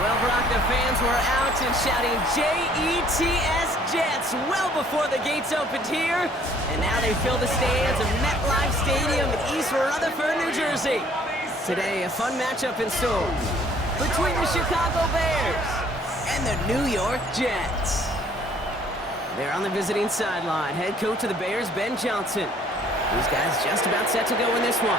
Well, Brock, the fans were out and shouting J-E-T-S Jets well before the gates opened here. And now they fill the stands of MetLife Stadium in East Rutherford, New Jersey. Today, a fun matchup in store between the Chicago Bears and the New York Jets. They're on the visiting sideline. Head coach of the Bears, Ben Johnson. These guys just about set to go in this one.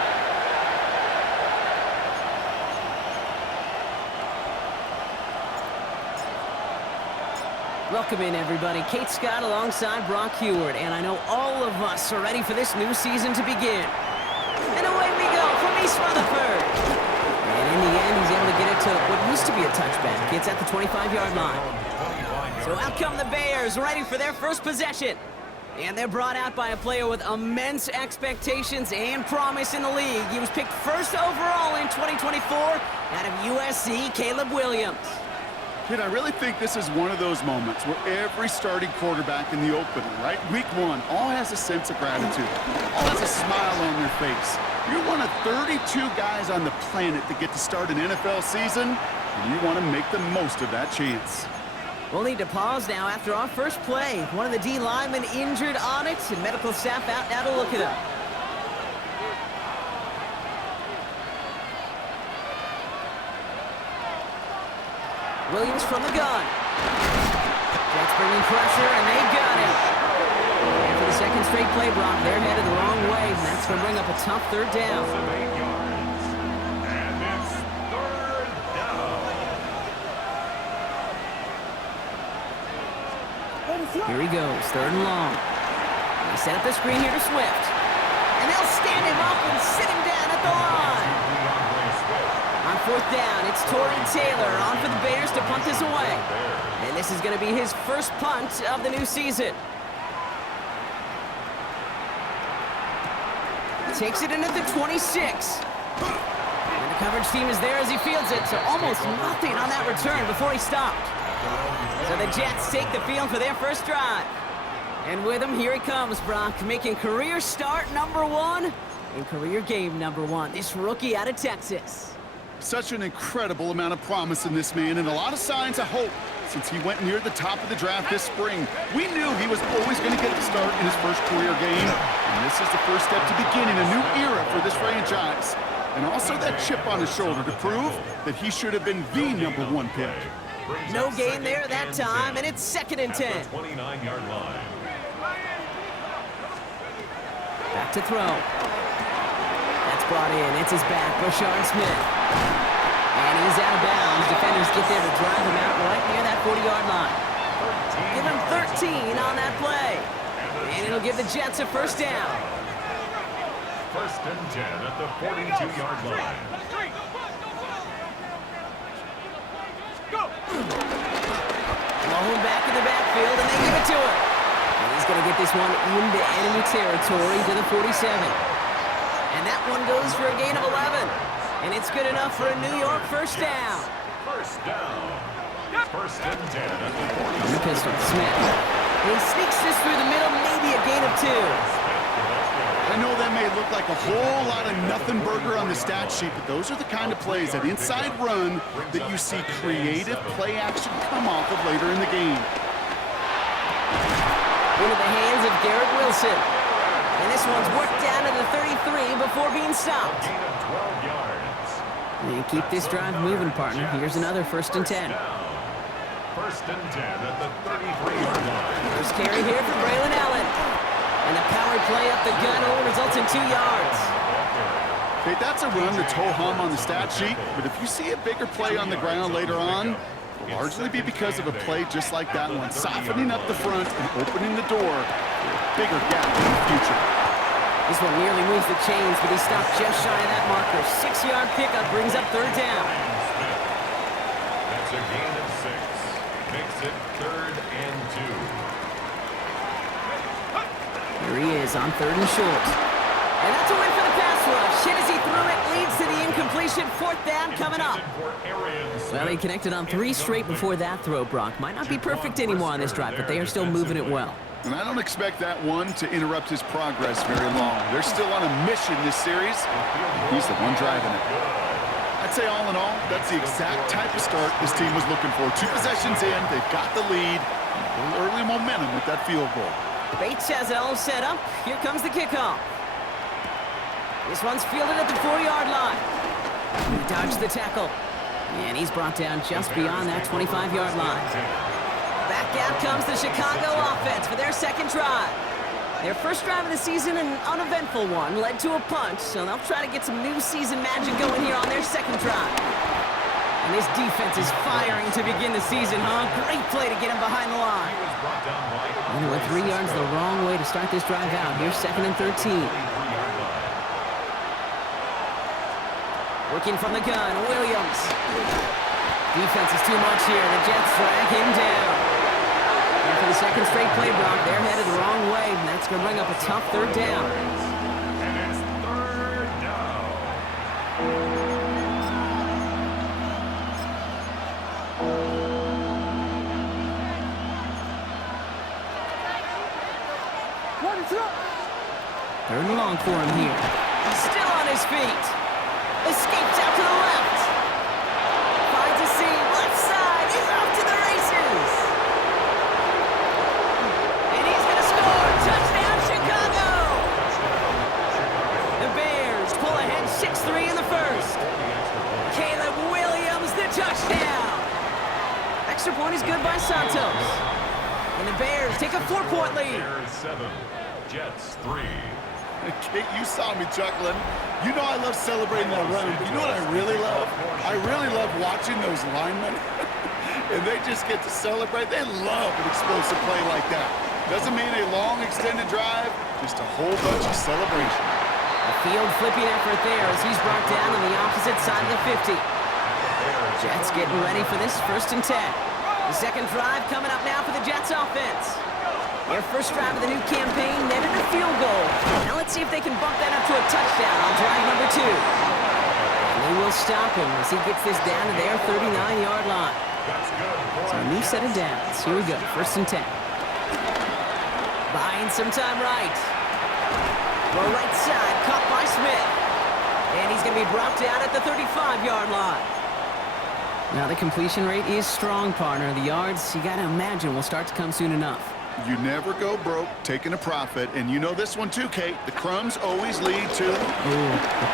Welcome in, everybody. Kate Scott alongside Brock Heward, and I know all of us are ready for this new season to begin. And away we go from East Rutherford. And in the end, he's able to get it to what used to be a touchback. It's at the 25-yard line. So out come the Bears, ready for their first possession. And they're brought out by a player with immense expectations and promise in the league. He was picked first overall in 2024 out of USC, Caleb Williams. Kid, I really think this is one of those moments where every starting quarterback in the opener, right? Week one, all has a sense of gratitude. All has a smile on their face. You're one of 32 guys on the planet that get to start an NFL season, and you want to make the most of that chance. We'll need to pause now after our first play. One of the D linemen injured on it, and medical staff out now to look at him. Williams from the gun. Jets bringing pressure, and they got him. And for the second straight play, Brock, they're headed the wrong way, and that's going to bring up a tough third down. And it's third down. Here he goes, third and long. They set up the screen here to Swift. And they'll stand him up and sit him down at the line. On fourth down, it's Torrey Taylor on for the Bears to punt this away. And this is going to be his first punt of the new season. Takes it in at the 26. And the coverage team is there as he fields it, so almost nothing on that return before he stopped. So the Jets take the field for their first drive. And with him, here he comes, Brock, making career start number 1 and career game number 1. This rookie out of Texas. Such an incredible amount of promise in this man and a lot of signs of hope since he went near the top of the draft this spring. We knew he was always going to get the start in his first career game, and this is the first step to beginning a new era for this franchise. And also that chip on his shoulder to prove that he should have been the number 1 pick. No gain there that time, and it's 2nd and 10. 29-yard line. Back to throw. That's brought in. It's his back, Rashard Smith. And he's out of bounds. Defenders get there to drive him out right near that 40-yard line. Give him 13 on that play. And it'll give the Jets a first down. First and 10 at the 42-yard line. Long back in the backfield, and they give it to him. And he's going to get this one into enemy territory to the 47. And that one goes for a gain of 11. And it's good enough for a New York first down. First down. First and 10 at the 40. On the pistol, Smith. He sneaks this through the middle, maybe a gain of 2. I know that may look like a whole lot of nothing burger on the stat sheet, but those are the kind of plays, that inside run, that you see creative play action come off of later in the game. Into the hands of Garrett Wilson. And this one's worked down to the 33 before being stopped. Gain of 12 yards. And keep this drive moving, partner. Here's another first and 10. First and 10 at the 33-yard line. First carry here for Braylon Allen. And the power play up the gut only results in 2 yards. Okay, that's a run that's ho-hum on the stat sheet, but if you see a bigger play on the ground later on, will largely be because of a play just like that one, softening up the front and opening the door for a bigger gap in the future. This one nearly moves the chains, but he stopped just shy of that marker. 6-yard pickup brings up third down. That's a gain of 6. Makes it 3rd and 2. Here he is on 3rd and short. And that's a win for the pass rush. Hit as he threw it, leads to the incompletion. 4th down coming up. Well, he connected on 3 straight before that throw, Brock. Might not be perfect anymore on this drive, but they are still moving it well. And I don't expect that one to interrupt his progress very long. They're still on a mission this series. He's the one driving it. I'd say all in all, that's the exact type of start this team was looking for. 2 possessions in, they've got the lead. A little early momentum with that field goal. Bates has it all set up. Here comes the kickoff. This one's fielded at the 4-yard line. He dodged the tackle. And he's brought down just beyond that 25-yard line. Back out comes the Chicago offense for their second drive. Their first drive of the season, an uneventful one, led to a punt, so they'll try to get some new season magic going here on their second drive. And this defense is firing to begin the season, huh? Great play to get him behind the line. Only went 3 yards the wrong way to start this drive out. Here's 2nd and 13. Working from the gun, Williams. Defense is too much here. The Jets drag him down. And for the second straight play, Brock, they're headed the wrong way, and that's going to bring up a tough 3rd down. And it's 3rd down. Third and long for him here. Still on his feet. Escapes out to the left. Finds a seam. Left side. He's off to the races. And he's going to score. Touchdown, Chicago. The Bears pull ahead 6-3 in the first. Caleb Williams, the touchdown. Extra point is good by Santos. And the Bears take a 4-point lead. Bears 7, Jets 3. Kate, you saw me chuckling. You know I love celebrating that run. You know what I really love? I really love watching those linemen. And they just get to celebrate. They love an explosive play like that. Doesn't mean a long extended drive, just a whole bunch of celebration. A field flipping effort there as he's brought down on the opposite side of the 50. Jets getting ready for this 1st and 10. The second drive coming up now for the Jets offense. Their first drive of the new campaign netted a field goal. Now let's see if they can bump that up to a touchdown on drive number 2. And they will stop him as he gets this down to their 39-yard line. So a new set of downs. Here we go, 1st and 10. Buying some time right. The right side caught by Smith. And he's going to be brought down at the 35-yard line. Now the completion rate is strong, partner. The yards, you got to imagine, will start to come soon enough. You never go broke taking a profit, and you know this one too, Kate. The crumbs always lead to... Ooh, the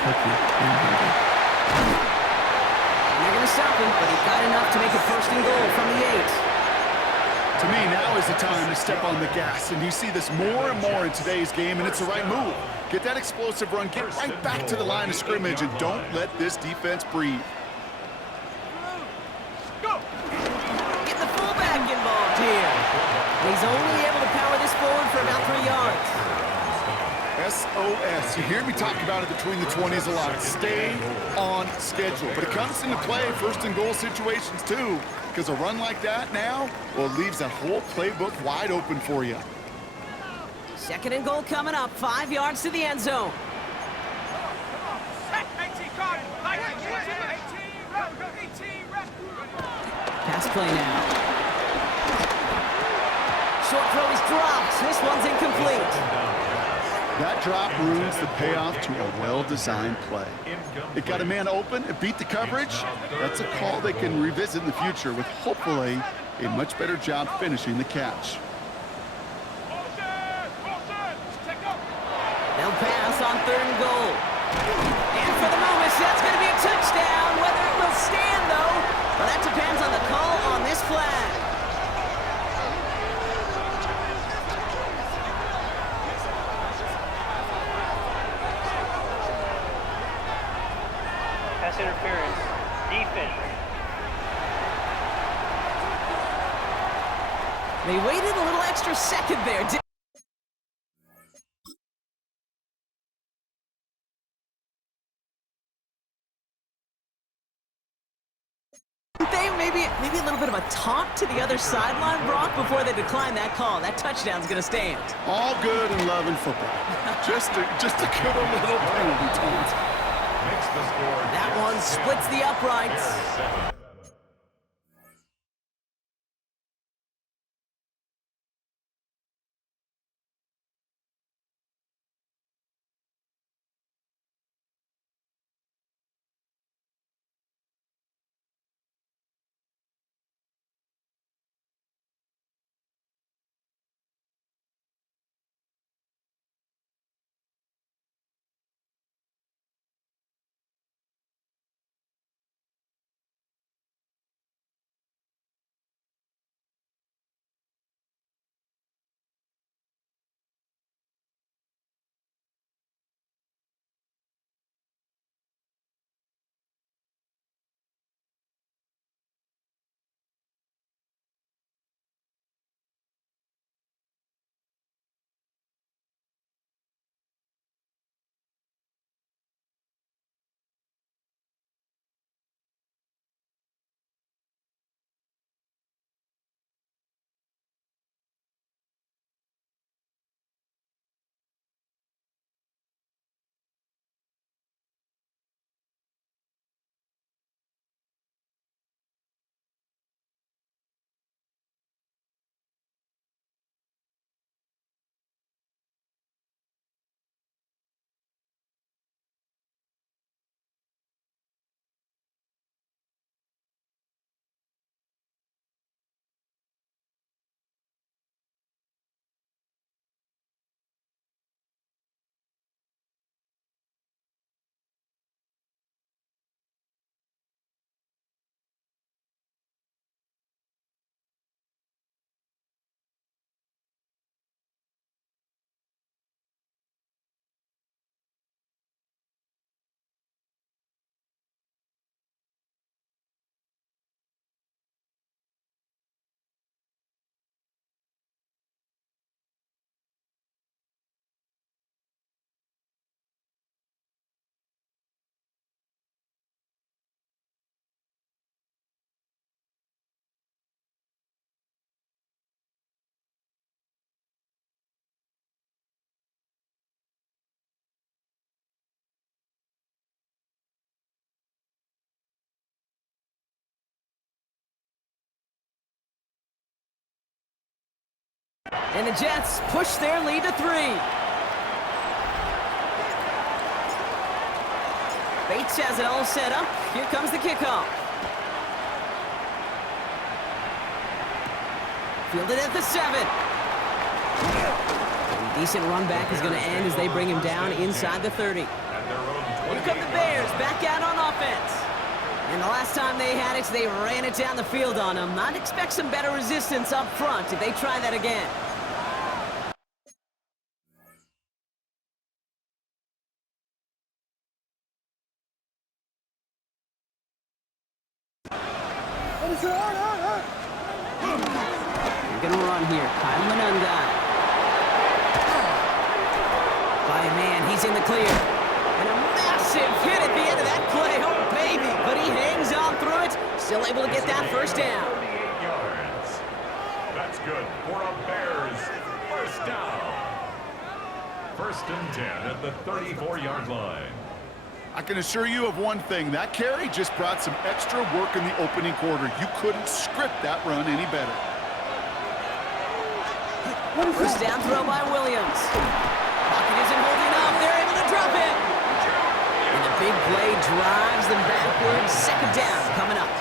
cookie. And they're going to stop him, but he got enough to make it 1st and goal from the 8. To me, now is the time to step on the gas, and you see this more and more in today's game, and it's the right move. Get that explosive run, get right back to the line of scrimmage, and don't let this defense breathe. Get the fullback involved here. He's only able to power this forward for about 3 yards. SOS. You hear me talk about it between the 20s a lot. Stay on schedule. But it comes into play 1st and goal situations too. Because a run like that now, well, it leaves that whole playbook wide open for you. 2nd and goal coming up. 5 yards to the end zone. Pass play now. Short throw is dropped. This one's incomplete. That drop ruins the payoff to a well-designed play. It got a man open, it beat the coverage. That's a call they can revisit in the future with hopefully a much better job finishing the catch. They'll pass on 3rd and goal. And for the moment, that's going to be a touchdown. Whether it will stand, though, well, that depends on the call on this flag. Pass interference. Defense. They waited a little extra second there. Maybe a little bit of a taunt to the other sideline, Brock, before they decline that call. That touchdown's going to stand. All good in love and football. just to give a little penalty taunt. Makes the score. That one splits the uprights. Bears 7. And the Jets push their lead to 3. Bates has it all set up. Here comes the kickoff. Fielded at the 7. A decent run back is going to end as they bring him down inside the 30. Here come the Bears back out on offense. And the last time they had it, they ran it down the field on them. I'd expect some better resistance up front if they try that again. You're going to run here. Kyle Manunga. By a man, he's in the clear. And a massive hit at the end of that play. Oh, baby. But he hangs on through it. Still able to get that first down. 38 yards. That's good for a Bears first down. 1st and 10 at the 34-yard line. I can assure you of one thing. That carry just brought some extra work in the opening quarter. You couldn't script that run any better. First down throw by Williams. Pocket isn't holding up. They're able to drop it. And the big play drives them backwards. 2nd down coming up.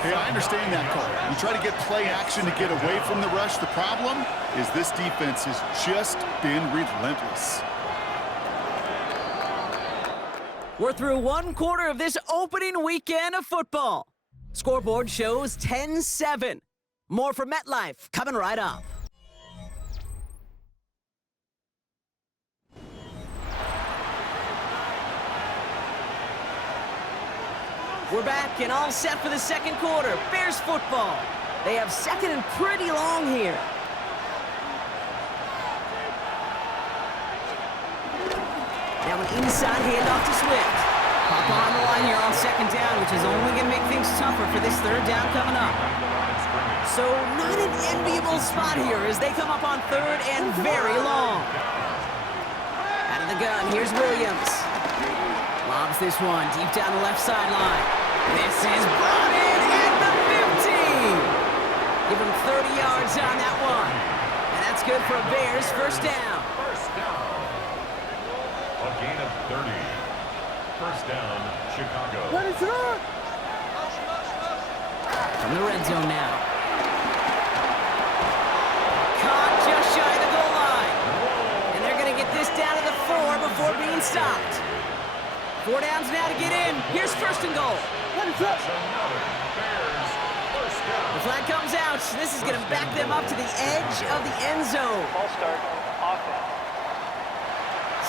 Hey, I understand that call. You try to get play action to get away from the rush. The problem is this defense has just been relentless. We're through 1 quarter of this opening weekend of football. Scoreboard shows 10-7. More from MetLife coming right up. We're back and all set for the 2nd quarter. Bears football. They have second and pretty long here. Now an inside handoff to Swift. Hop on the line here on second down, which is only going to make things tougher for this third down coming up. So not an enviable spot here as they come up on third and very long. Out of the gun, here's Williams. Lobs this one deep down the left sideline. This is brought in at the 50. Give him 30 yards on that one. And that's good for a Bears first down. First down. A gain of 30. First down, Chicago. What is up? From the red zone now. Caught just shy of the goal line. And they're going to get this down to the 4 before being stopped. 4 downs now to get in. Here's first and goal. What is up? That's another Bears first down. The flag comes out. This is going to back them up to the edge of the end zone. Ball start. Offense.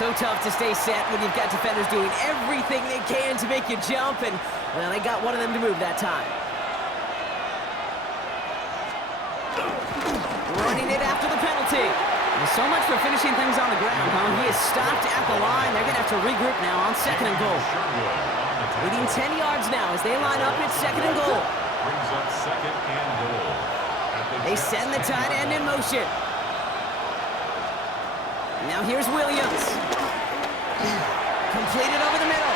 So tough to stay set when you've got defenders doing everything they can to make you jump, and, well, they got one of them to move that time. Running it after the penalty. There's so much for finishing things on the ground, huh? He is stopped at the line. They're going to have to regroup now on second and goal. Leading 10 yards now as they line up at second and goal. Brings up second and goal. They send the tight end in motion. Now here's Williams. Completed over the middle.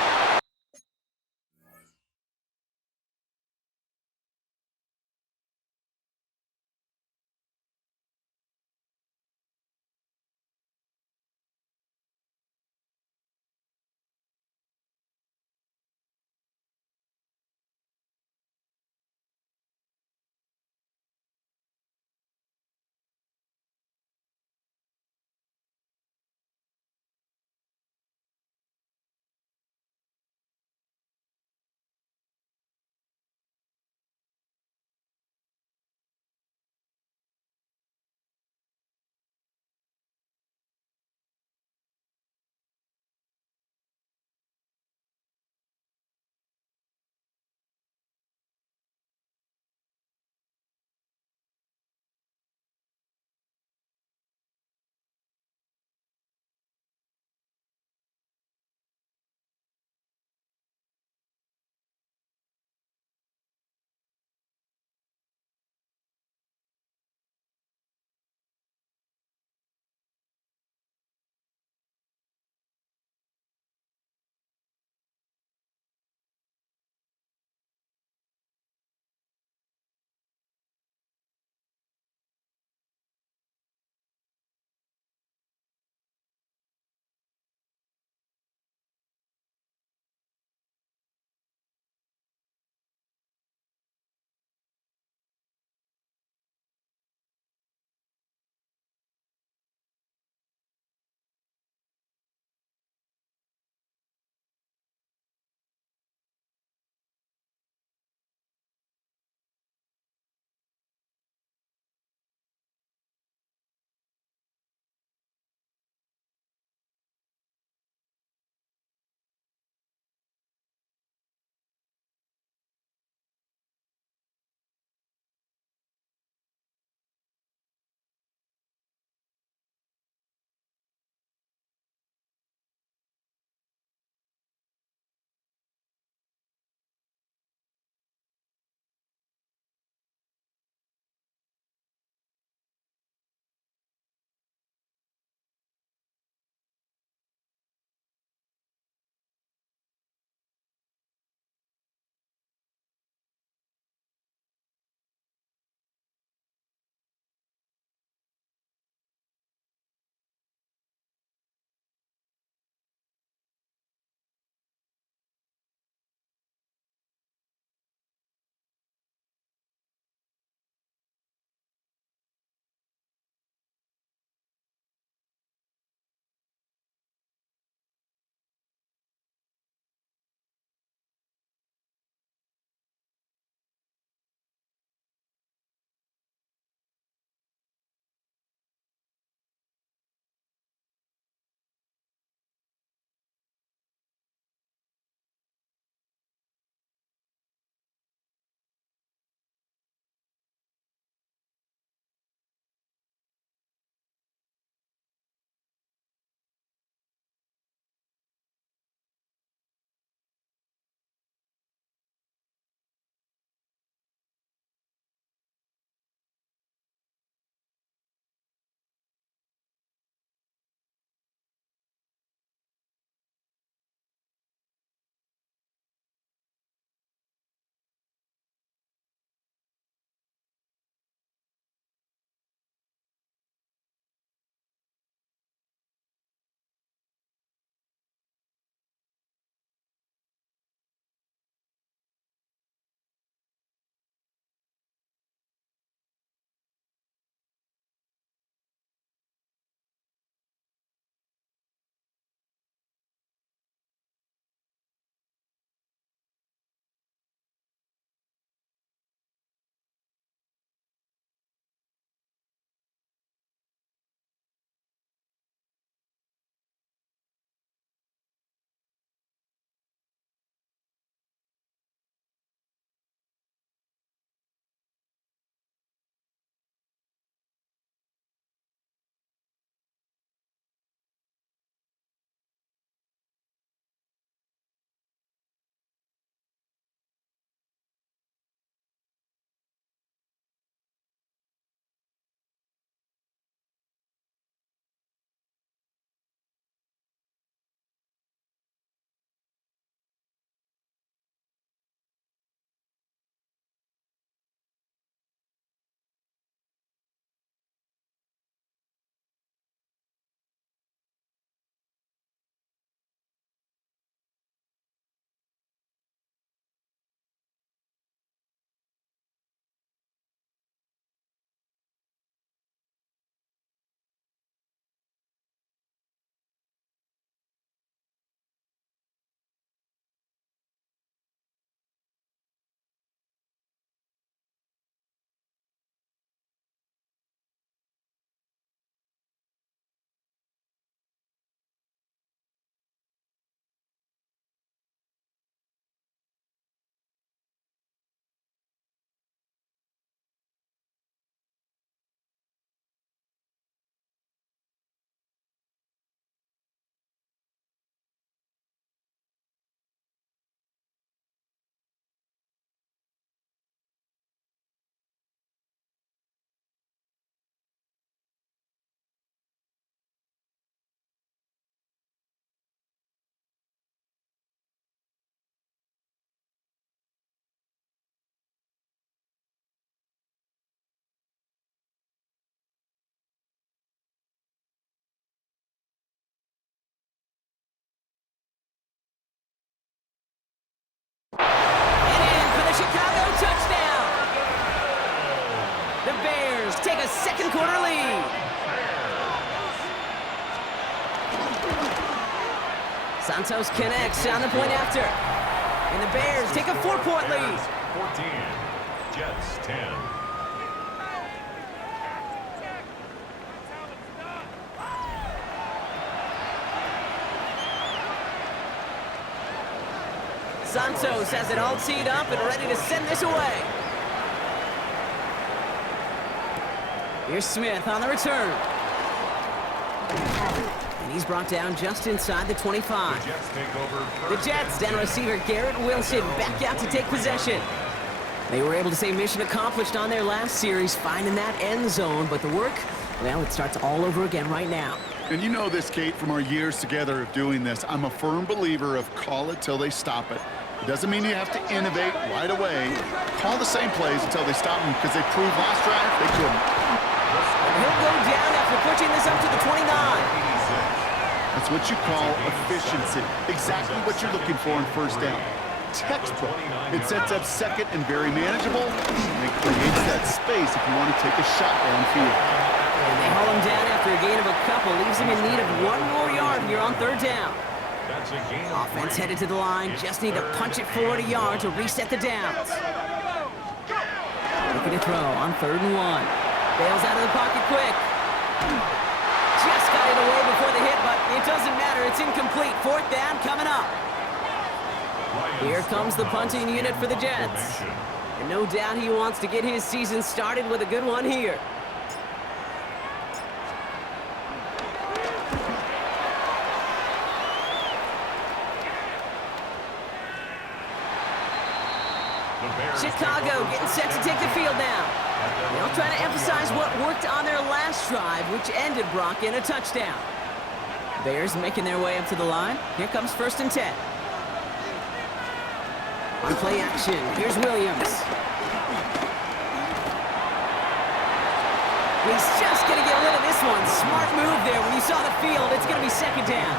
Santos connects on the point after. And the Bears take a 4-point lead. 14, Jets 10. Santos has it all teed up and ready to send this away. Here's Smith on the return. And he's brought down just inside the 25. The Jets down receiver Garrett Wilson back out to take possession. They were able to say mission accomplished on their last series, finding that end zone, but the work, well, it starts all over again right now. And you know this, Kate, from our years together of doing this. I'm a firm believer of call it till they stop it. It doesn't mean you have to innovate right away. Call the same plays until they stop them, because they proved last drive they couldn't. He'll go down after pushing this up to the 29. That's what you call efficiency. Exactly what you're looking for in first down. Textbook. It sets up second and very manageable, and it creates that space if you want to take a shot downfield. And they haul him down after a gain of a couple, leaves him in need of one more yard here on third down. Offense headed to the line, just need to punch it forward a yard to reset the downs. Looking to throw on 3rd and 1. Bails out of the pocket quick. Just got it away before the hit, but it doesn't matter. It's incomplete. 4th down coming up. Here comes the punting unit for the Jets. And no doubt he wants to get his season started with a good one here. Chicago getting set to take the field now. They'll try to emphasize what worked on their last drive, which ended, Brock, in a touchdown. Bears making their way up to the line. Here comes 1st and 10. On play action, here's Williams. He's just going to get rid of this one. Smart move there. When you saw the field, it's going to be 2nd down.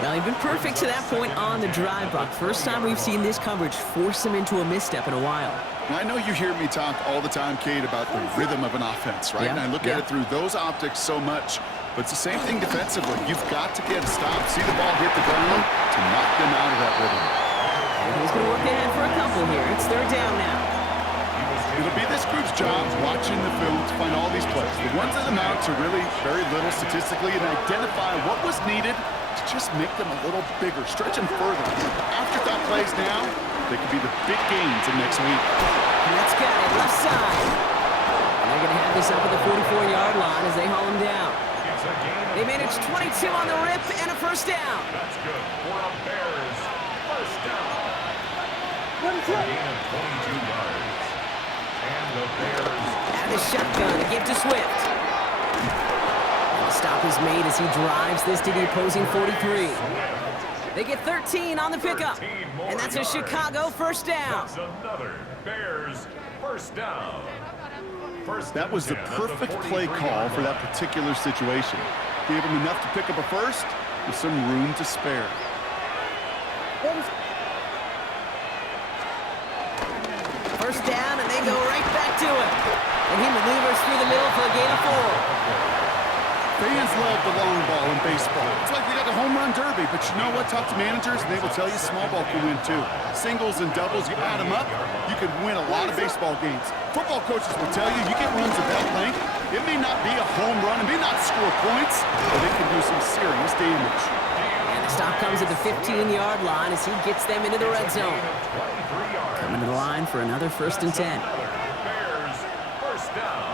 Well, he's been perfect to that point on the drive, Buck. First time we've seen this coverage force him into a misstep in a while. I know you hear me talk all the time, Kate, about the rhythm of an offense, right? Yeah, and I look at it through those optics so much. But it's the same thing defensively. You've got to get a stop, see the ball hit the ground to knock them out of that rhythm. And he's going to work ahead for a couple here. It's 3rd down now. It'll be this group's job watching the film to find all these plays. The ones that amount to really very little statistically and identify what was needed to just make them a little bigger, stretch them further. Afterthought plays now, they could be the big gains in next week. And that's got it, left side. And they're going to have this up at the 44-yard line as they haul him down. They managed 22 on the rip and a 1st down. That's good for a Bears 1st down. A gain of 22 yards. And the Bears Out of the shotgun to give to Swift. And the stop is made as he drives this to the opposing 43. They get 13 on the pickup. And that's a Chicago 1st down. That's another Bears 1st down. That was the perfect play call for that particular situation. Gave him enough to pick up a 1st with some room to spare. 1st down, and they go right back to it. And he maneuvers through the middle for a gain of 4. Fans love the long ball in baseball. It's like they got the home run derby, but you know what? Talk to managers, and they will tell you small ball can win too. Singles and doubles, you add them up, you can win a lot of baseball games. Football coaches will tell you, you get runs of that length, it may not be a home run, it may not score points, but it can do some serious damage. And the stop comes at the 15-yard line as he gets them into the red zone. Coming to the line for another 1st and 10. Bears 1st down.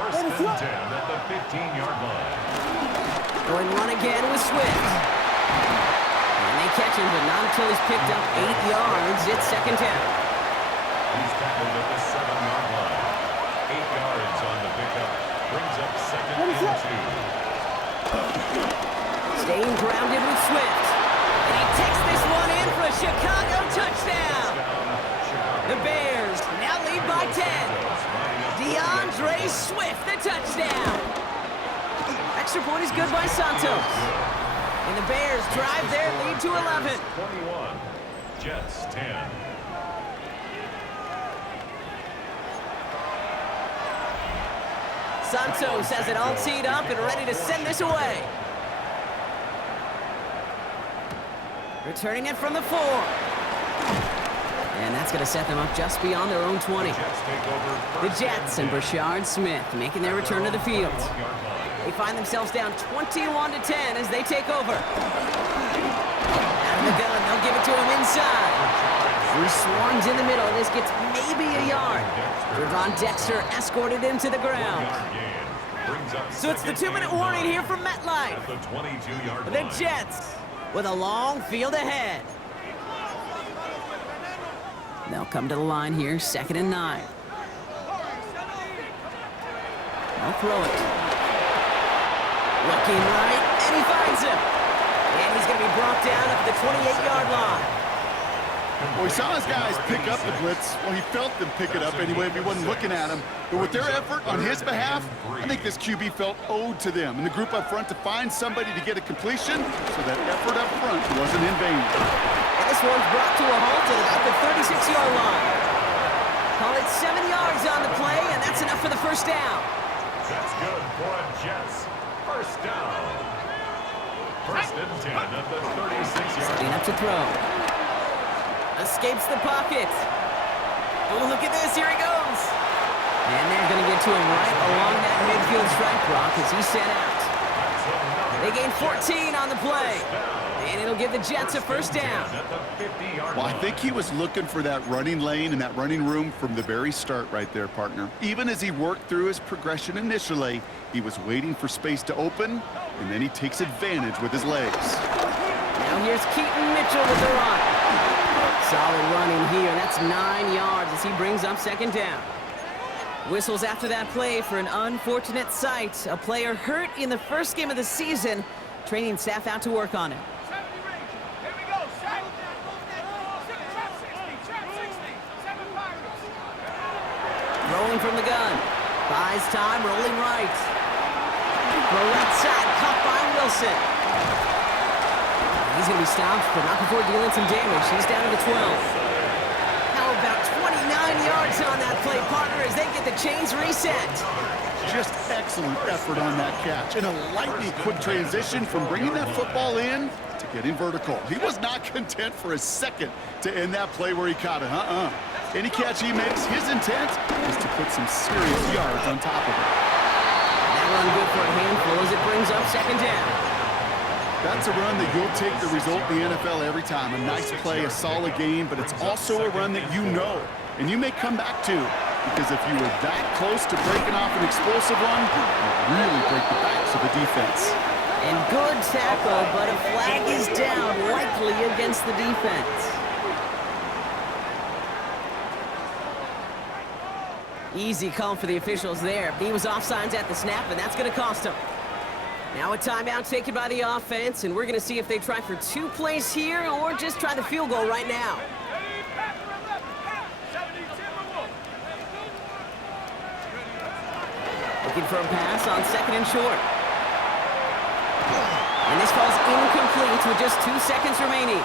1st and 10 at the 15-yard line. Going run again with Swift. And they catch him, but not until he's picked up 8 yards. It's 2nd down. He's tackled at the 7-yard line. 8 yards on the pickup. Brings up 2nd and 2. Staying grounded with Swift. And he takes this one in for a Chicago touchdown. The Bears now lead by 10. DeAndre Swift, the touchdown. Extra point is good by Santos. And the Bears drive their lead to 11. 21. Jets 10. Santos has it all teed up and ready to send this away. Returning it from the 4. And that's going to set them up just beyond their own 20. The Jets and Brashard Smith making their return to the field. They find themselves down 21-10 as they take over. Out of the gun, they'll give it to him inside. He swarms in the middle. This gets maybe a yard. Javon Dexter escorted him to the ground. So it's the 2-minute warning here from MetLife. The Jets with a long field ahead. They'll come to the line here, 2nd and 9. They'll throw it. Looking right, and he finds him. And he's going to be brought down at the 28-yard line. Well, he saw his guys pick up the blitz. Well, he felt them pick it up anyway if he wasn't looking at him. But with their effort on his behalf, I think this QB felt owed to them and the group up front to find somebody to get a completion, so that effort up front wasn't in vain. And this one's brought to a halt at about the 36-yard line. Call it 7 yards on the play, and that's enough for the first down. That's good for a Jets first down. 1st and 10 at the 36-yard Setting up to throw. Escapes the pocket. Oh, look at this. Here he goes. And they're going to get to him right along that midfield strike block as he's sent out. They gain 14 on the play. And it'll give the Jets a first down. Well, I think he was looking for that running lane and that running room from the very start right there, partner. Even as he worked through his progression initially, he was waiting for space to open, and then he takes advantage with his legs. Now here's Keaton Mitchell with the run. Solid running here. That's 9 yards as he brings up 2nd down. Whistles after that play for an unfortunate sight. A player hurt in the first game of the season. Training staff out to work on him. Rolling from the gun. Buys time, rolling right. Throw left side, caught by Wilson. He's going to be stopped, but not before dealing some damage. He's down to the 12. How about 29 yards on that play, partner, as they get the chains reset. Just excellent effort on that catch. And a lightning quick transition from bringing that football in to getting vertical. He was not content for a second to end that play where he caught it. Any catch he makes, his intent is to put some serious yards on top of it. That run good for a handful as it brings up 2nd down. That's a run that you'll take the result in the NFL every time. A nice play, a solid game, but it's also a run that you know and you may come back to, because if you were that close to breaking off an explosive one, you really break the backs of the defense. And good tackle, but a flag is down, likely against the defense. Easy call for the officials there. He was offsides at the snap, and that's going to cost him. Now a timeout taken by the offense, and we're going to see if they try for 2 plays here or just try the field goal right now. Looking for a pass on 2nd and short. And this falls incomplete with just 2 seconds remaining.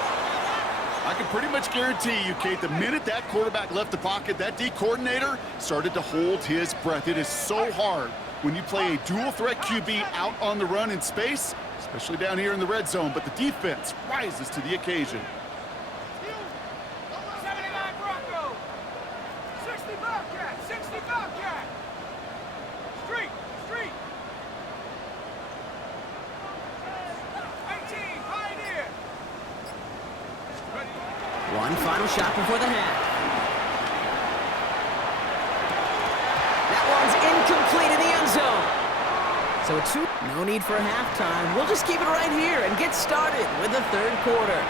I can pretty much guarantee you, Kate, the minute that quarterback left the pocket, that D coordinator started to hold his breath. It is so hard when you play a dual-threat QB out on the run in space, especially down here in the red zone, but the defense rises to the occasion. 79 Bronco, 60 Bobcat, 60 Bobcat. Street. 18 Pioneer. One final shot before the half. That one's incomplete in the end zone. So no need for a halftime. We'll just keep it right here and get started with the 3rd quarter.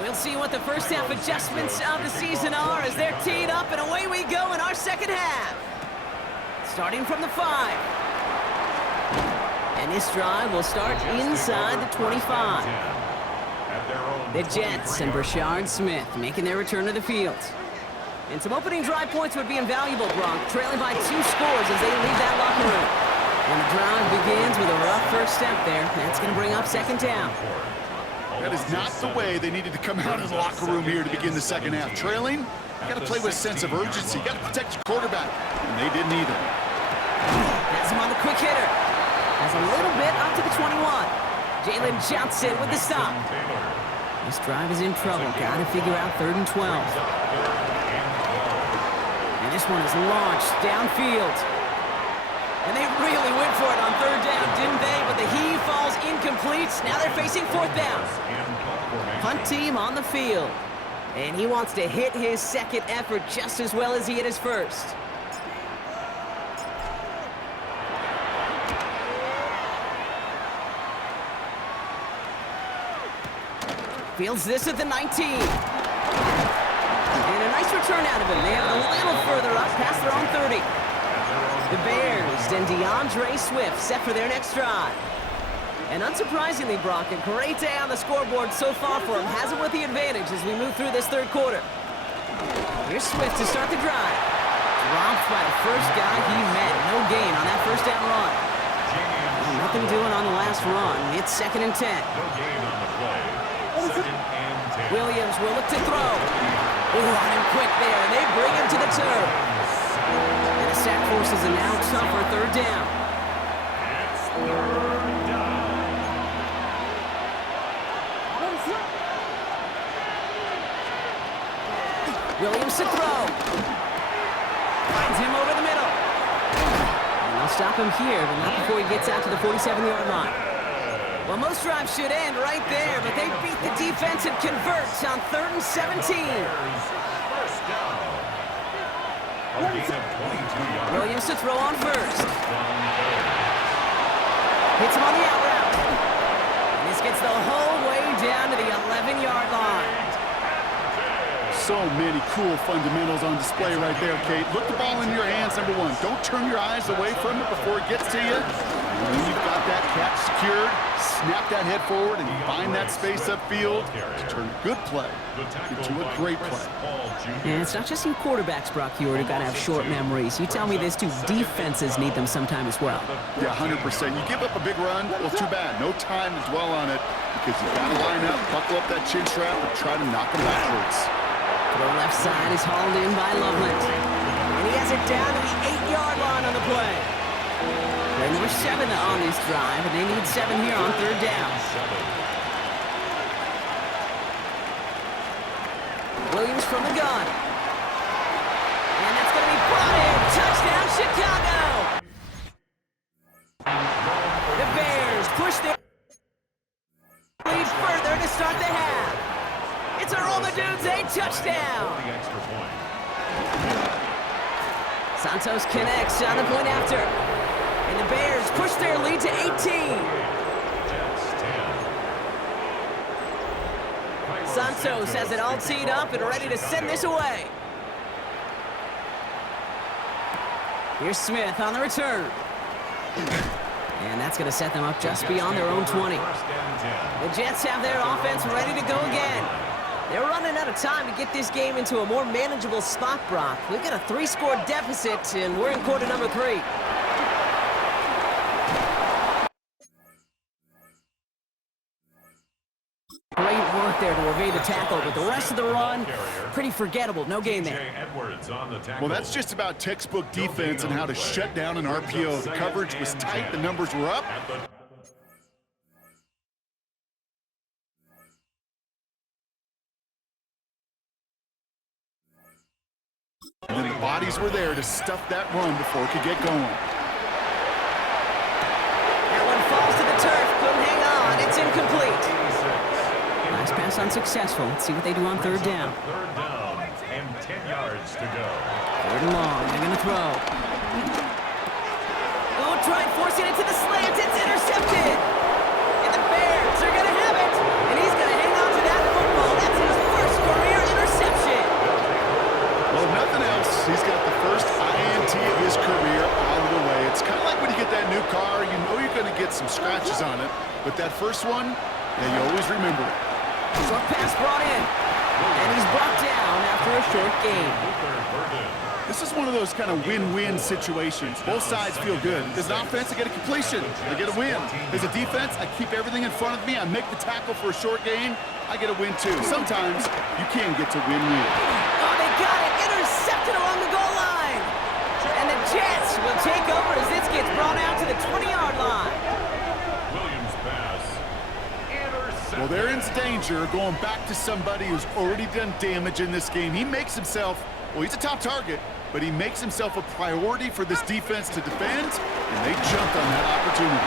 We'll see what the first half adjustments of the season are as they're teed up, and away we go in our 2nd half. Starting from the 5. And this drive will start inside the 25. The Jets and Brashard Smith making their return to the field. And some opening drive points would be invaluable, Gronk, trailing by 2 scores as they leave that locker room. And the drive begins with a rough first step there. That's going to bring up 2nd down. That is not the way they needed to come out of the locker room here to begin the 2nd half. Trailing, you got to play with a sense of urgency. You got to protect your quarterback, and they didn't either. That's him on the quick hitter. Has a little bit up to the 21. Jalen Johnson with the stop. This drive is in trouble. Got to figure out 3rd and 12. And this one is launched downfield. And they really went for it on 3rd down, didn't they? But the heave falls incomplete. Now they're facing 4th down. Punt team on the field. And he wants to hit his second effort just as well as he hit his first. Fields this at the 19. And a nice return out of him. They have it a little further up past their own 30. The Bears and DeAndre Swift set for their next drive. And unsurprisingly, Brock, a great day on the scoreboard so far for him. Has him with the advantage as we move through this 3rd quarter. Here's Swift to start the drive. Dropped by the first guy he met. No gain on that 1st down run. Nothing doing on the last run. It's 2nd and 10. No gain on the play. 2nd and 10. Williams will look to throw. Ooh, on him quick there, and they bring him to the turf. And a sack forces a now tougher 3rd down. It's 3rd down. Williams to throw. Finds him over the middle. And they'll stop him here, but not before he gets out to the 47-yard line. Well, most drives should end right there, but they beat the defense and converts on 3rd and 17. First down. A gain of 22 yards. Williams to throw on 1st. Down 3rd. Hits him on the out route. And this gets the whole way down to the 11-yard line. So many cool fundamentals on display right there, Kate. Look the ball in your hands, number one. Don't turn your eyes away from it before it gets to you. When you've got that catch secured, snap that head forward and find that space upfield to turn a good play into a great play. And it's not just you quarterbacks, Brock Hewitt, who got to have short memories. You tell me this too, defenses need them sometime as well. Yeah, 100%. You give up a big run, well, too bad. No time to dwell on it because you've got to line up, buckle up that chin strap, and try to knock them backwards. The left side is hauled in by Loveland. And he has it down to the 8-yard line on the play. They're number 7 on this drive, and they need 7 here on 3rd down. Williams from the gun. And that's going to be brought in. Touchdown, Chicago! The Bears push their lead further to start the half. It's a roll the dudes, a touchdown! The extra point. Santos connects on the point after. And the Bears push their lead to 18. Jets 10. Santos has it all teed up and ready to send this away. Here's Smith on the return. And that's going to set them up just beyond their own 20. The Jets have their offense ready to go again. They're running out of time to get this game into a more manageable spot, Brock. We've got a 3-score deficit, and we're in quarter number 3. Great work there to evade the tackle, but the rest of the run, pretty forgettable. No gain there. Well, that's just about textbook defense and how to shut down an RPO. The coverage was tight, the numbers were up. And then the bodies were there to stuff that run before it could get going. That one falls to the turf. Couldn't hang on. It's incomplete. Last pass unsuccessful. Let's see what they do on 3rd down. 3rd down and 10 yards to go. 3rd and long. They're going to throw. Oh, try forcing it to the slant. It's intercepted. And the Bears are going to have it. And he's going to hang on to that football. That's his first career interception. Well, if nothing else, he's got the first INT of his career out of the way. It's kind of like when you get that new car, you know you're going to get some scratches on it, but that first one, yeah, you always remember it. Short pass brought in, and he's brought down after a short gain. This is one of those kind of win-win situations. Both sides feel good. As an offense, I get a completion. I get a win. As a defense, I keep everything in front of me. I make the tackle for a short gain. I get a win, too. Sometimes you can get to win-win. Oh, they got it. Intercepted along the goal line. And the Jets will take over as this gets brought out to the 20-yard line. Williams pass Well, they're in danger going back to somebody who's already done damage in this game. He makes himself, well, he's a top target, but he makes himself a priority for this defense to defend, and they jumped on that opportunity.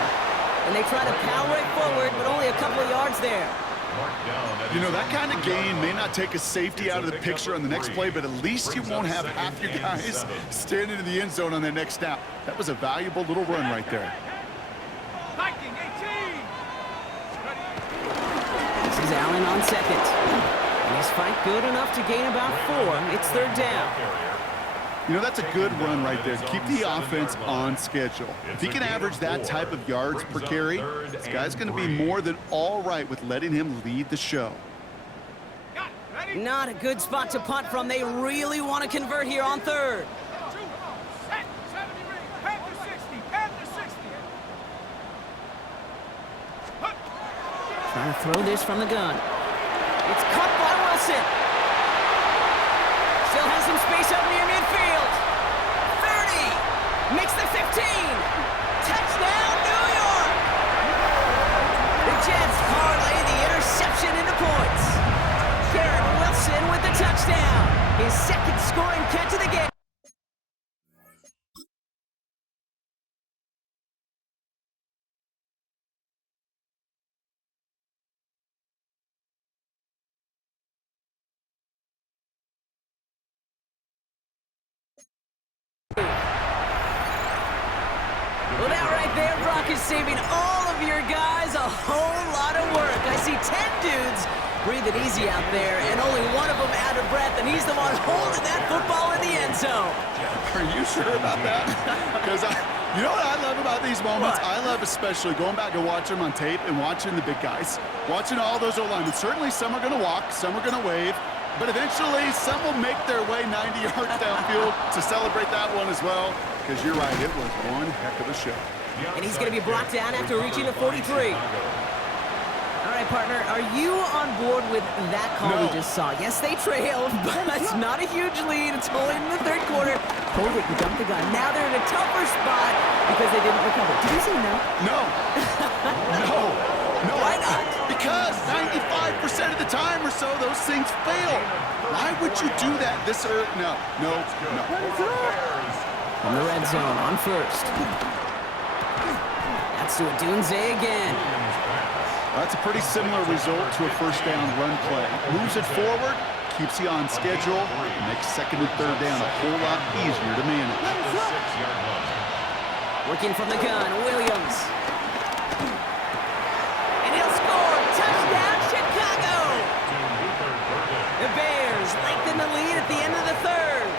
And they try to power it forward, but only a couple of yards there. You know, that kind of gain may not take a safety out of the picture on the next play, but at least you won't have half your guys standing in the end zone on their next snap. That was a valuable little run right there. Viking 18. This is Allen on second. And his fight good enough to gain about 4. It's third down. You know, that's a good run right there. Keep the offense on schedule. If he can average that type of yards per carry, this guy's going to be more than all right with letting him lead the show. Got it. Ready? Not a good spot to punt from. They really want to convert here on third. 2, set, 70 ring, head to 60, head to 60. Hut. Trying to throw this from the gun. It's caught by Wilson. Still has some space up near midfield. 30. Makes the 15. Touchdown, New York. The Jets parlay the interception into points. Garrett Wilson with the touchdown. His second scoring catch of the game. Well, that right there, Brock, is saving all of your guys a whole lot of work. I see 10 dudes breathing easy out there, and only one of them out of breath, and he's the one holding that football in the end zone. Are you sure about that? Because you know what I love about these moments? What? I love especially going back and watching them on tape and watching the big guys. Watching all those O-linemen. Certainly some are going to walk, some are going to wave, but eventually some will make their way 90 yards downfield to celebrate that one as well. Because you're right, it was one heck of a show. And he's going to be brought down after reaching the 43. All right, partner, are you on board with that call No. we just saw? Yes, they trailed, but it's not a huge lead. It's only in the third quarter. Hold it, you dumped the gun. Now they're in a tougher spot because they didn't recover. Did you say no? No. No. No. Why not? Because 95% of the time or so, those things fail. Why would you do that this early? No. No. No. From the red zone on first. That's to Adunze again. That's a pretty similar result to a first down run play. Moves it forward, keeps you on schedule, makes second and third down a whole lot easier to manage. Working from the gun, Williams. And he'll score. Touchdown, Chicago. The Bears lengthen the lead at the end of the third.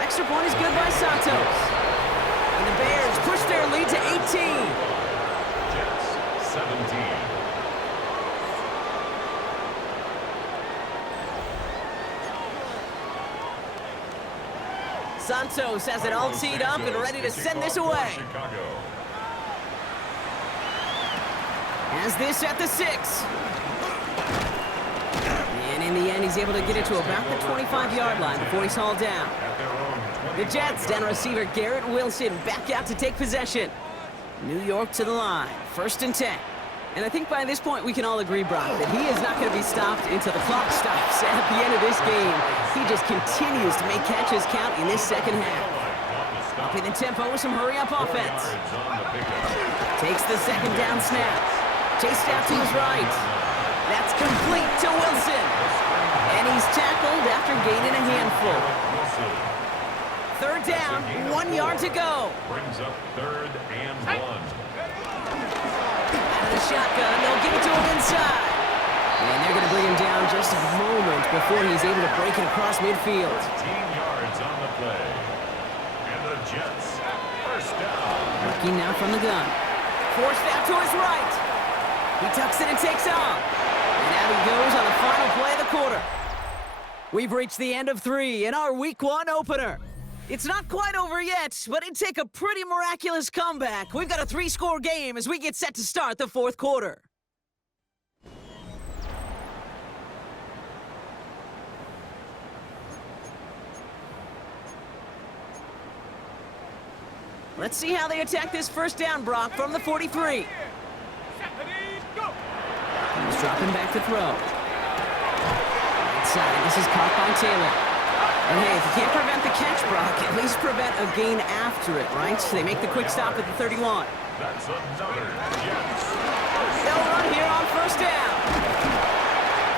Extra point is good by Santos. And the Bears push their lead to 18. Jets 17. Santos has it all teed up and ready to send this away. Chicago. Has this at the 6. And in the end, he's able to get it to about the 25-yard line before he's hauled down. At their own The Jets down receiver Garrett Wilson back out to take possession. New York to the line, 1st and 10. And I think by this point we can all agree, Brock, that he is not going to be stopped until the clock stops at the end of this game. He just continues to make catches count in this second half. Upping the tempo with some hurry-up offense. Takes the second down snap. Chased out to his right. That's complete to Wilson. And he's tackled after gaining a handful. Third down, 1 yard to go. Brings up 3rd and 1. Out of the shotgun, they'll give it to him inside. And they're going to bring him down just a moment before he's able to break it across midfield. 15 yards on the play. And the Jets, 1st down. Working now from the gun. Forced out to his right. He tucks it and takes off. And out he goes on the final play of the quarter. We've reached the end of 3 in our Week 1 opener. It's not quite over yet, but it'd take a pretty miraculous comeback. We've got a 3-score game as we get set to start the 4th quarter. Let's see how they attack this first down, Brock, from the 43. He's dropping back to throw. Right side, this is caught by Taylor. And hey, if you can't prevent the catch, Brock, at least prevent a gain after it, right? They make the quick stop at the 31. That's another Jets. They'll run here on first down.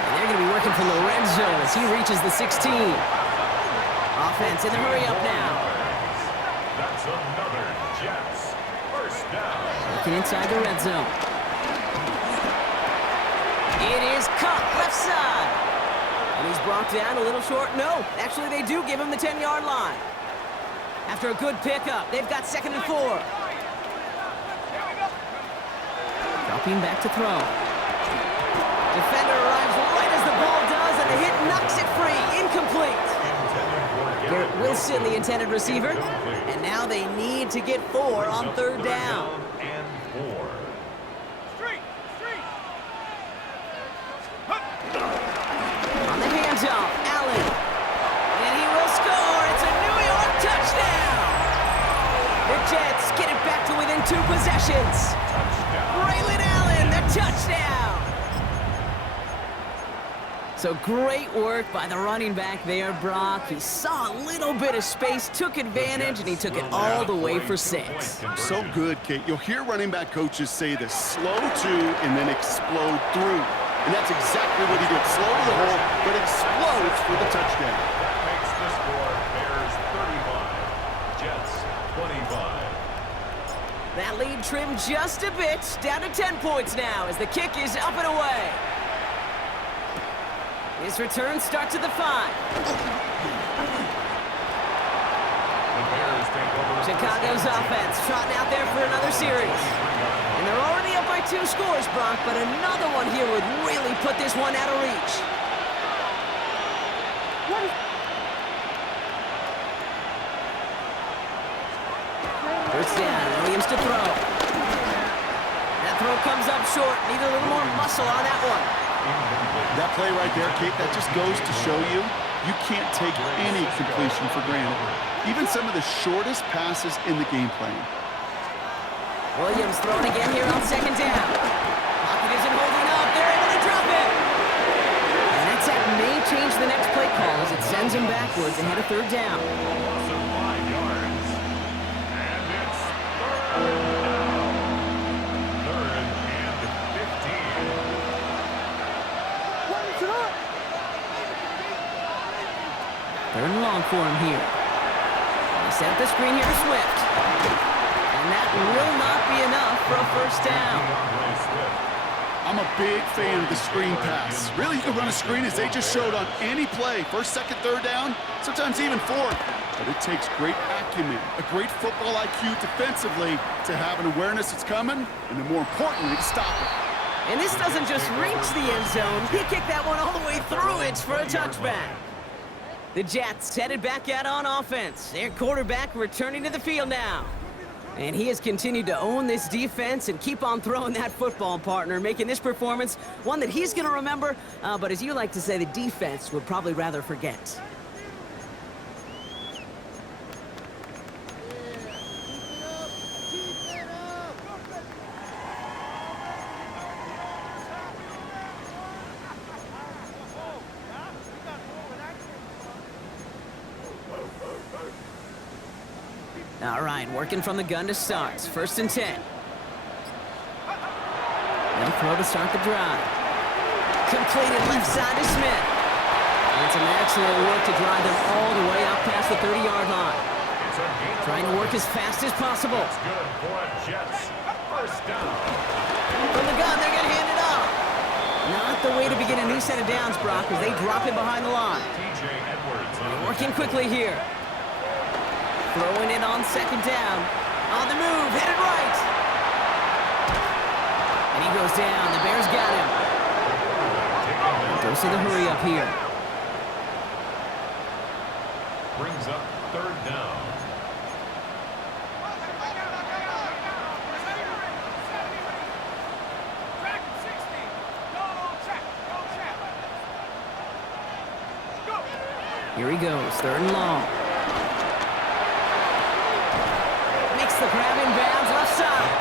And they're going to be working from the red zone as he reaches the 16. Offense in the hurry up now. That's another Jets. First down. Looking inside the red zone. It is cut left side. And he's brought down a little short. No, actually they do give him the 10-yard line. After a good pickup, they've got 2nd and 4. Dropping back to throw. Defender arrives right as the ball does, and the hit knocks it free. Incomplete. Garrett Wilson, the intended receiver. And now they need to get 4 on 3rd down. And 4. On the handoff, Allen. And he will score. It's a New York touchdown. The Jets get it back to within 2 possessions. Braylon Allen, the touchdown. So great work by the running back there, Brock. He saw a little bit of space, took advantage, and he took it all the way for 6. So good, Kate. You'll hear running back coaches say this: slow to and then explode through. And that's exactly what he did. Slow to the hole, but explodes for the touchdown. That makes the score Bears 35, Jets 25. That lead trimmed just a bit, down to 10 points now as the kick is up and away. His return starts at the 5. The Bears take over. Chicago's offense trotting out there for another series. And they're already up by 2 scores, Brock, but another one here would really put this one out of reach. First down, Williams to throw. That throw comes up short. Need a little more muscle on that one. That play right there, Kate, that just goes to show you can't take any completion for granted. Even some of the shortest passes in the game plan. Williams throwing again here on 2nd down. Pocket isn't holding up. They're able to drop it. And that sack may change the next play call as it sends him backwards ahead of 3rd down. So 5 yards. And it's 3rd down. 3rd and 15. 3rd and long for him here. They set up the screen here to Swift. And that will not be enough for a first down. I'm a big fan of the screen pass. Really, you can run a screen as they just showed on any play. 1st, 2nd, 3rd down, sometimes even 4th. But it takes great acumen, a great football IQ defensively to have an awareness it's coming, and then more importantly, to stop it. And this doesn't just reach the end zone. He kicked that one all the way through it for a touchback. The Jets headed back out on offense. Their quarterback returning to the field now. And he has continued to own this defense and keep on throwing that football, partner, making this performance one that he's going to remember, but as you like to say, the defense would probably rather forget. All right, working from the gun to start. 1st and 10. They'll throw to start the drive. Completed left side to Smith. And some excellent work to drive them all the way up past the 30-yard line. Trying to work as fast as possible. That's good for Jets. First down. From the gun, they're going to hand it off. Not the way to begin a new set of downs, Brock, as they drop it behind the line. TJ Edwards on Working quickly here. Throwing it on 2nd down. On the move, headed right. And he goes down. The Bears got him. Goes to the hurry up here. brings up 3rd down. Here he goes, 3rd and long. Makes the grab in bounds left side.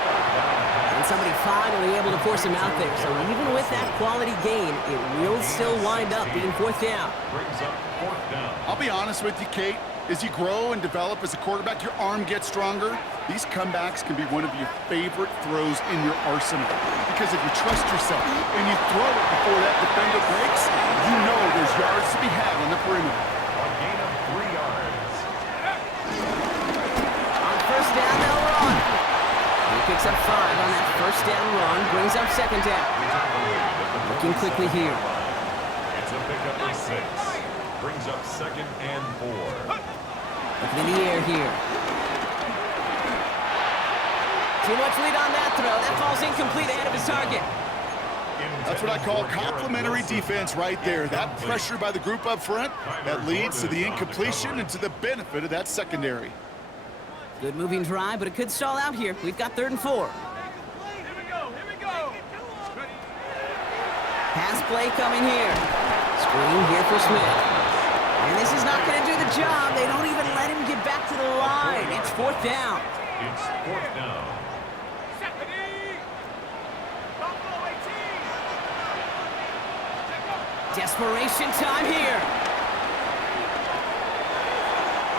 And somebody finally able to force him out there. So even with that quality gain, it will still wind up being fourth down. Brings up fourth down. I'll be honest with you, Kate. As you grow and develop as a quarterback, your arm gets stronger. These comebacks can be one of your favorite throws in your arsenal. Because if you trust yourself and you throw it before that defender breaks, you know there's yards to be had on the perimeter. A gain of 3 yards. On first down, they'll run. He picks up 5 on that first down run, brings up second down. Looking quickly here. It's a pickup of 6. Brings up second and 4. Looking in the air here. Too much lead on that throw. That falls incomplete ahead of his target. That's what I call complimentary defense right there. That pressure by the group up front, that leads to the incompletion and to the benefit of that secondary. Good moving drive, but it could stall out here. We've got 3rd and 4. Here we go, here we go. Pass play coming here. Screen here for Smith. And this is not going to do the job. They don't even let him get back to the line. It's 4th down. It's 4th down. Desperation time here.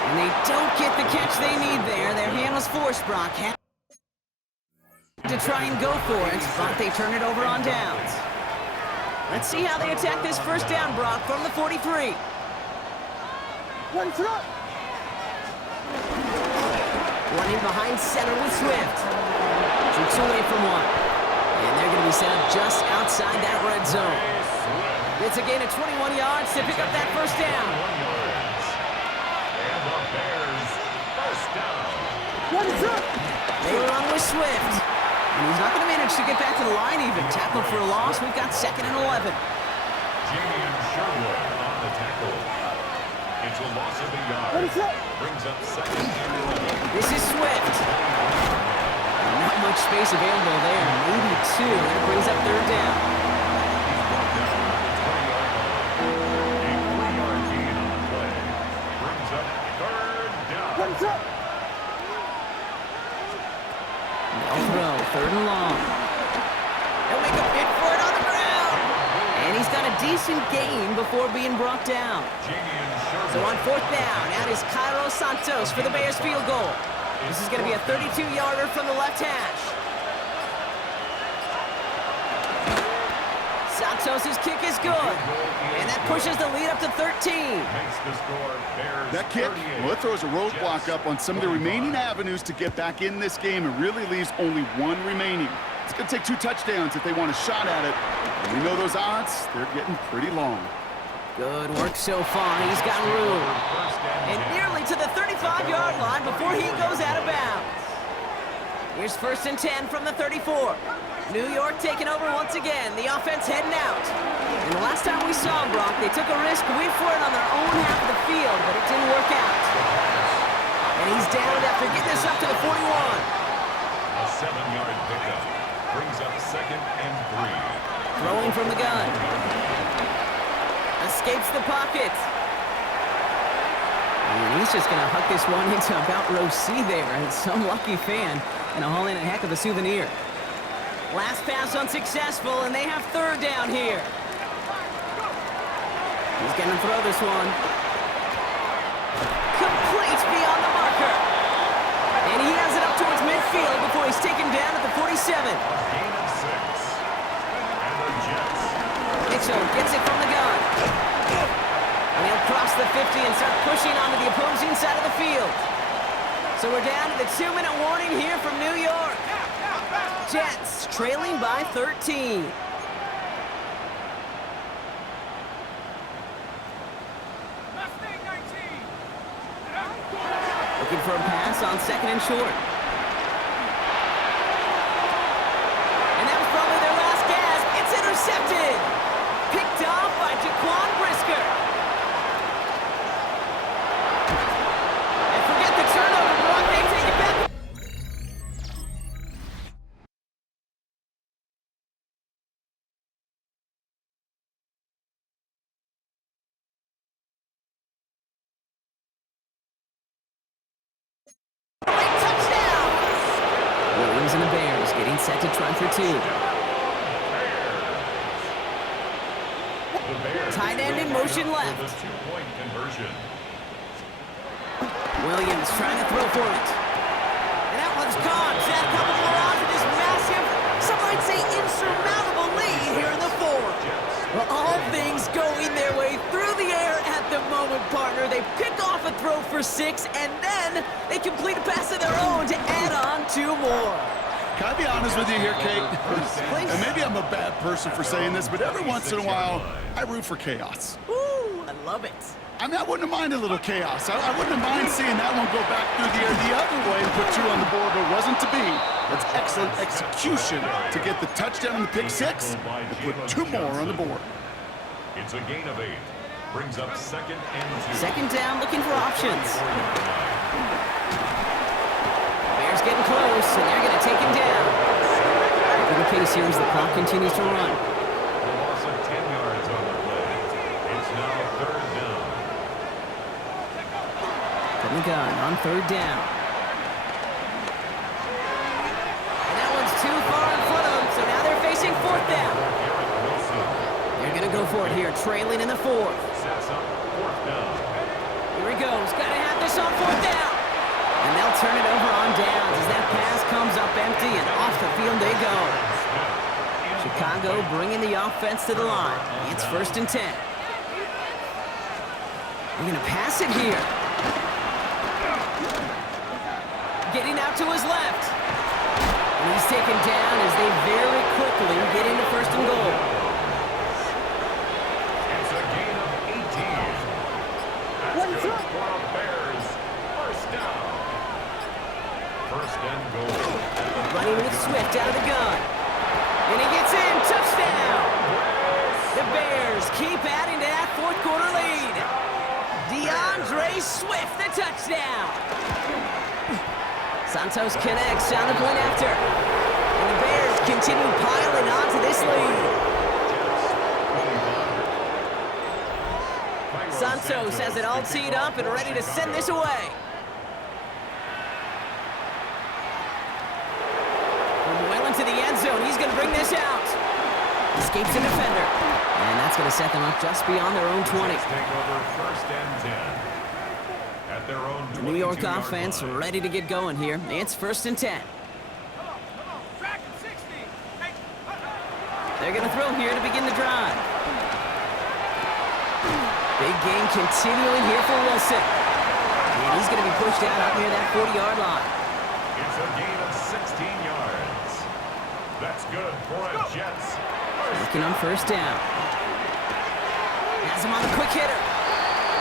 And they don't get the catch they need there. Their hand was forced, Brock. Had to try and go for it, but they turn it over on downs. Let's see how they attack this first down, Brock, from the 43. Running behind center with Swift. Jukes away from one. And they're going to be set up just outside that red zone. It's a gain of 21 yards to pick up that first down. And the Bears, first down. They run with Swift. And he's not going to manage to get back to the line even. Tackled for a loss. We've got 2nd and 11. Jamie Sherwood on the tackle. It's a loss of a yard. Brings up second and 11. This is Swift. Not much space available there. Maybe 2. That brings up 3rd down. He's brought down at the 20-yard line. A 3-yard gain on the play. Brings up 3rd down. They'll throw. 3rd and long. He'll make a bid for it on the ground. And he's got a decent gain before being brought down. So on 4th down, out is Cairo Santos for the Bears field goal. This is going to be a 32-yarder from the left hash. Santos' kick is good. And that pushes the lead up to 13. Makes the score Bears That kick, 38. well, it throws a roadblock up on some of the remaining avenues to get back in this game and really leaves only 1 remaining. It's going to take 2 touchdowns if they want a shot at it. And we know those odds, they're getting pretty long. Good work so far. He's got room. And nearly to the 35-yard line before he goes out of bounds. Here's 1st and 10 from the 34. New York taking over once again. The offense heading out. And the last time we saw Brock, they took a risk way for it on their own half of the field, but it didn't work out. And he's down after getting this up to the 41. A 7-yard pickup. Brings up second and 3. Throwing from the gun. Escapes the pocket. And he's just going to huck this one into about row C there. And some lucky fan going to haul in a heck of a souvenir. Last pass unsuccessful, and they have 3rd down here. He's going to throw this one. Complete beyond the marker. And he has it up towards midfield before he's taken down at the 47. Gain of 6. And the Jets. Mitchell gets it from the gun. And he'll cross the 50 and start pushing onto the opposing side of the field. So we're down to the 2-minute warning here from New York. Jets trailing by 13. Looking for a pass on 2nd and short. And that was probably their last gasp. It's intercepted. Picked off by Jaquan Brisker. And forget the turnover, Brock. They take it back. Touchdown! Lions and the Bears getting set to try for two. Tight end in motion left. Two-point conversion. Williams trying to throw for it. And that one's gone. He's had a couple more on for this massive, some might say insurmountable lead here in the fourth. Well, all things going their way through the air at the moment, partner. They pick off a throw for 6, and then they complete a pass of their own to add on 2 more. Can I be honest with you here, Kate? Please. And maybe I'm a bad person for saying this, but every once in a while, I root for chaos. Ooh, I love it. I mean, I wouldn't have minded a little chaos. I wouldn't have minded seeing that one go back through the air the other way and put 2 on the board, but it wasn't to be. That's excellent execution to get the touchdown and the pick 6 and put 2 more on the board. It's a gain of 8. Brings up 2nd and 2. Second down, looking for options. Bears getting close, and they're going to take him down. Keeping the pace here as the clock continues to run. A loss of 10 yards on the play. It's now 3rd down. From the gun on 3rd down. And that one's too far in front of them, so now they're facing 4th down. They're going to go for it here, trailing in the 4th. Sets up 4th down. Here he goes. Got to have this on 4th down. And they'll turn it over on downs as that pass comes up empty, and off the field they go. Chicago bringing the offense to the line. It's 1st and 10. They're going to pass it here. Getting out to his left. And he's taken down as they very quickly get into 1st and goal. It's a gain of 18. That's good for the Bears. 1st down. 1st and goal. Running with Swift out of the gun. And he gets in. Touchdown. The Bears keep adding to that 4th quarter lead. DeAndre Swift, the touchdown. Santos connects down the point after. And the Bears continue piling on to this lead. Santos has it all teed up and ready to send this away. From well into the end zone, he's going to bring this out. Escapes the defender. And that's going to set them up just beyond their own 20. Take over 1st and 10. At their own The New York 22-yard offense line. ready to get going here. It's 1st and 10. Come on, track him 60. Hey, They're going to throw here to begin the drive. Big game continuing here for Wilson. And he's going to be pushed out up near that 40-yard line. It's a gain of 16 yards. That's good for a Jets. Looking on 1st down. Has him on the quick hitter.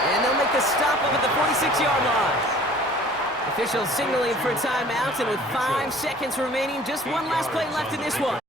And they'll make the stop up at the 46-yard line. Officials signaling for a timeout, and with 5 seconds remaining, just one last play left in this one.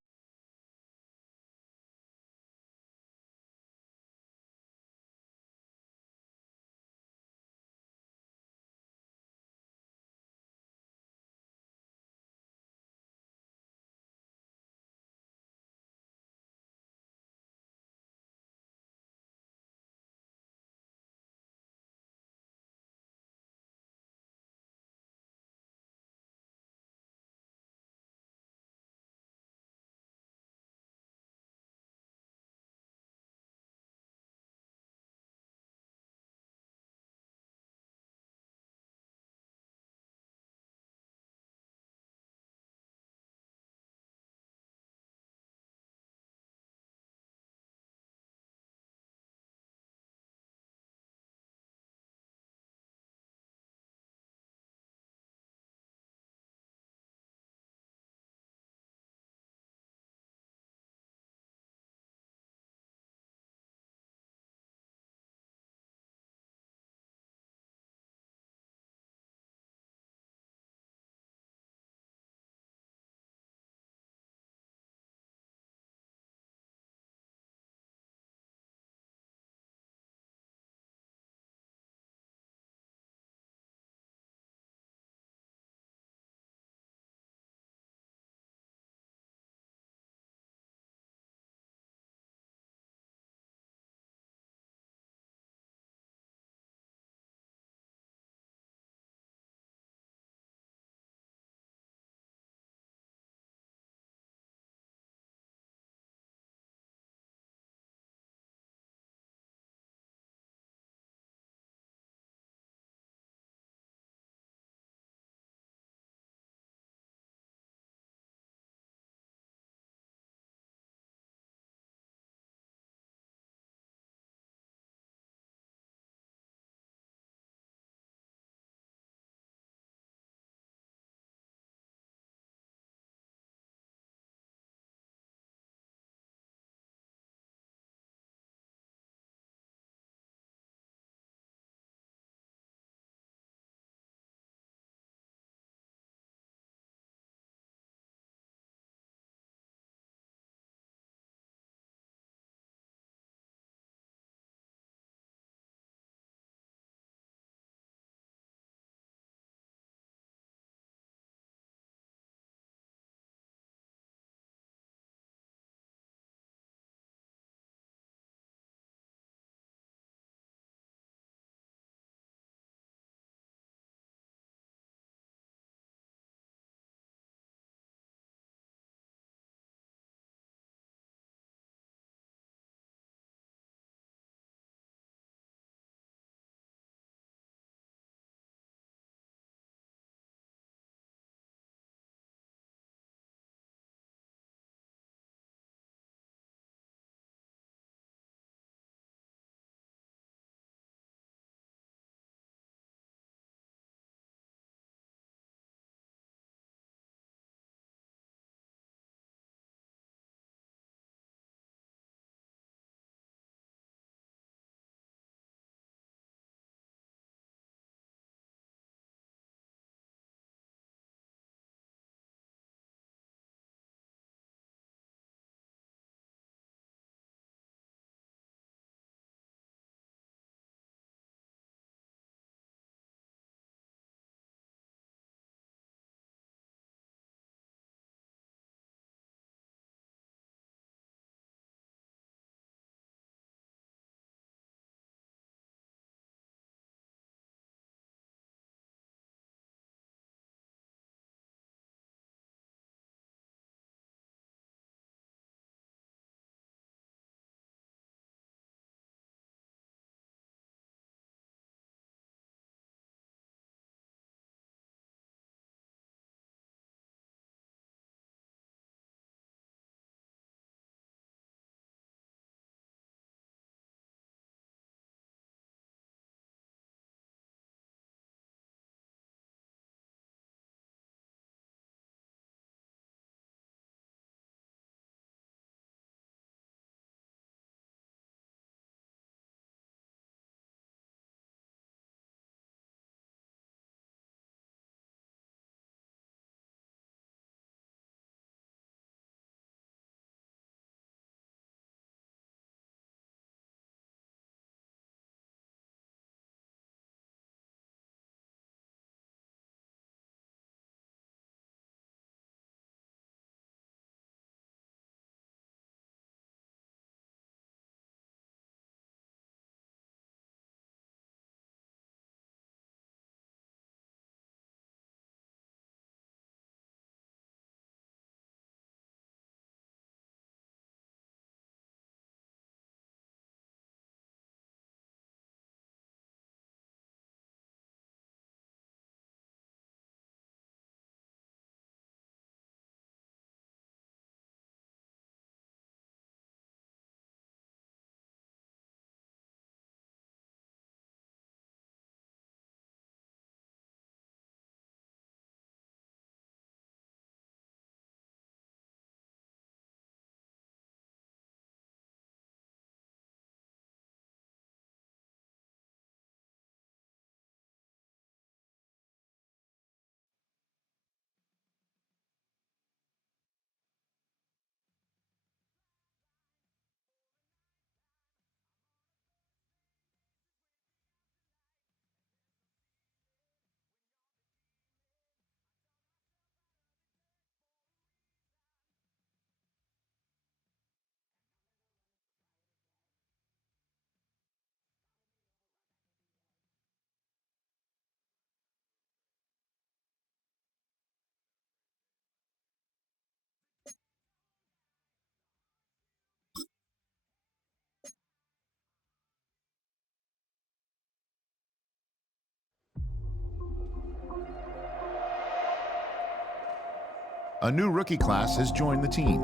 A new rookie class has joined the team.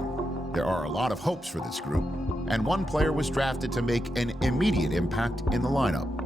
There are a lot of hopes for this group, and one player was drafted to make an immediate impact in the lineup.